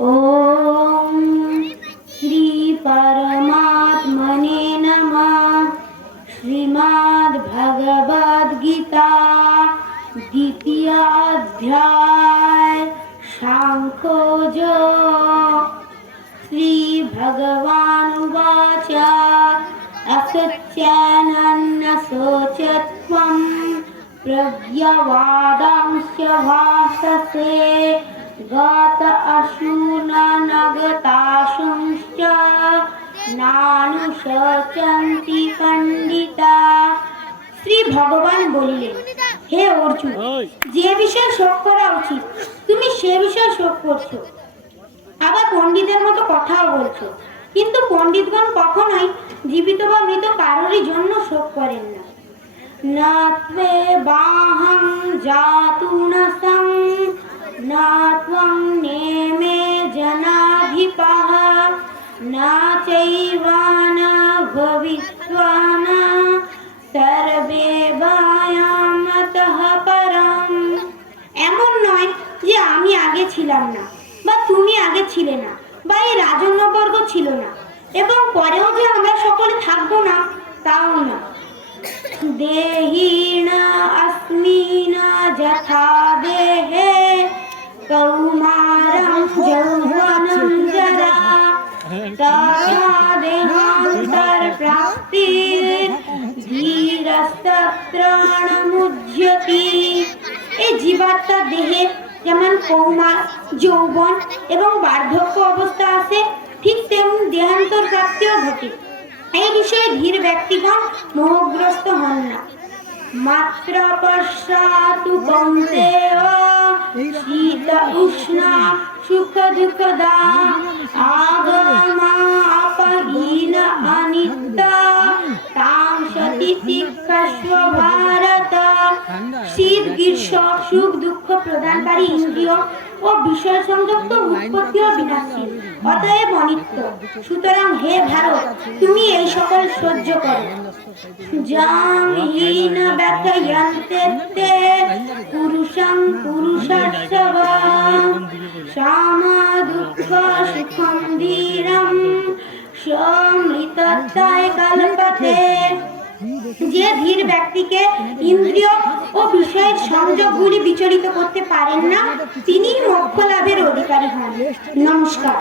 ॐ श्रीपरमात्मने नमः। श्रीमद्भगवद्गीता द्वितीयाध्याय साङ्ख्योजो श्रीभगवानुवाच असत्यानन्नशोचत्वं प्रज्ञवादांश्च भाससे गत अशूननगताशुंश्च নানুশচন্তি পণ্ডিতা শ্রী ভগবান বললেন হে অর্জুন যে বিষয়ে শোক করা উচিত তুমি সে বিষয়ে শোক করছো আবার পণ্ডিতের মতো কথাও বলছো কিন্তু পণ্ডিতগণ কখনোই জীবিত বা মৃত কারোরই জন্য শোক করেন না না ত্বে বাহং জাতু না সং না ত্বং নেমে জনাধিপः না চৈবানা ভবিষ্যানা সর্বে বায়ামতঃ পরম এমন নয় যে আমি আগে ছিলাম না বা তুমি আগে ছিলে না বা এই রাজন্যবর্গ ছিল না এবং পরেও যে আমরা সকলে থাকবো না তাও না দেহিন अस्मिन् যথা দেহে ধীরস্তত্রাণমুজ্যতি এই জীবাত্মা দেহে যেমন কৌমার যৌবন এবং বার্ধক্য অবস্থা আছে, ঠিক তেমন দেহান্তর প্রাপ্তিও ঘটে। এই বিষয়ে ধীর ব্যক্তিগণ মোহগ্রস্ত হন না। মাত্র পশ্চাতু কৌন্তেয় শীত উষ্ণা সুখ দুঃখদা আগমা শীত, গ্রীষ্ম সুখ দুঃখ প্রদানকারী ইন্দ্রিয় ও বিষয় সংযুক্ত উৎপত্তি ও অতএব অনিত্য। সুতরাং হে ভারত, তুমি এই সকল সহ্য করো। জামহীন ব্যথয়ন্তে তে পুরুষং দুঃখ সুখম ধীরম। সমৃতত্বায় কল্পতে যে ধীর ব্যক্তিকে ইন্দ্রিয় ও বিষয়ের সংযোগগুলি বিচলিত করতে পারেন না তিনি মোক্ষ লাভের অধিকারী হন। নমস্কার।